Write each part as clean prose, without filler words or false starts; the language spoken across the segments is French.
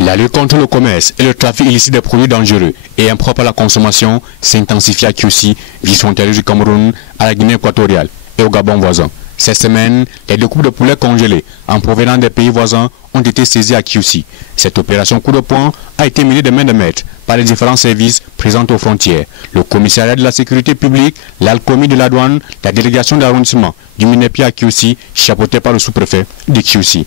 La lutte contre le commerce et le trafic illicite des produits dangereux et impropres à la consommation s'intensifie à Kiousi, ville frontalière du Cameroun, à la Guinée équatoriale et au Gabon voisin. Cette semaine, les 2 coupes de poulet congelés en provenance des pays voisins ont été saisis à Kiousi. Cette opération coup de poing a été menée de main de maître par les différents services présents aux frontières. Le commissariat de la sécurité publique, l'Alcomi de la douane, la délégation d'arrondissement du Minépia à Kiousi, chapeautée par le sous-préfet de Kiousi.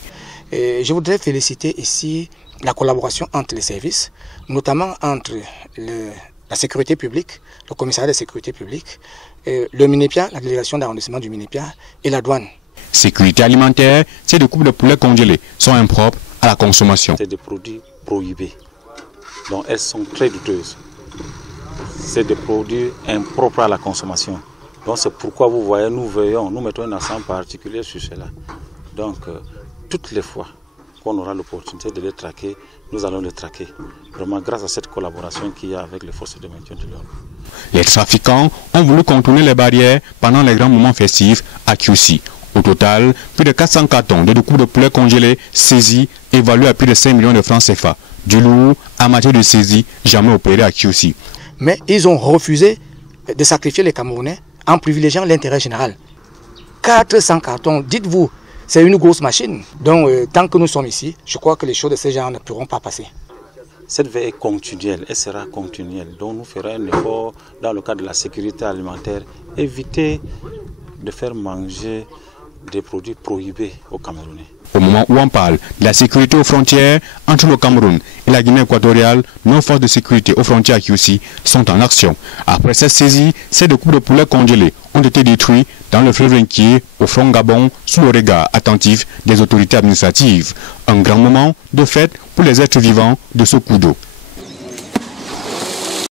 Je voudrais féliciter ici la collaboration entre les services, notamment entre la sécurité publique, le commissariat de sécurité publique, le Minépia, la délégation d'arrondissement du Minépia et la douane. Sécurité alimentaire, ces 2 coupes de poulet congelés sont impropres à la consommation. C'est des produits prohibés, donc elles sont très douteuses. C'est des produits impropres à la consommation. Donc c'est pourquoi vous voyez, nous mettons un accent particulier sur cela. Donc toutes les fois qu'on aura l'opportunité de les traquer, nous allons les traquer. Vraiment grâce à cette collaboration qu'il y a avec les forces de maintien de l'ordre. Les trafiquants ont voulu contourner les barrières pendant les grands moments festifs à Kiousi. Au total, plus de 400 cartons de 2 coupes de poulet congelés saisis, évalués à plus de 5 millions de francs CFA. Du lourd en matière de saisie jamais opéré à Kiousi. Mais ils ont refusé de sacrifier les Camerounais en privilégiant l'intérêt général. 400 cartons, dites-vous, c'est une grosse machine. Donc tant que nous sommes ici, je crois que les choses de ce genre ne pourront pas passer. Cette veille est continuelle, elle sera continuelle. Donc nous ferons un effort dans le cadre de la sécurité alimentaire, éviter de faire manger des produits prohibés aux Camerounais. Au moment où on parle de la sécurité aux frontières entre le Cameroun et la Guinée équatoriale, nos forces de sécurité aux frontières à Kiousi sont en action. Après cette saisie, ces 2 coupes de poulet congelés ont été détruits dans le fleuve Inquier, au front Gabon, sous le regard attentif des autorités administratives. Un grand moment de fête pour les êtres vivants de ce coup d'eau.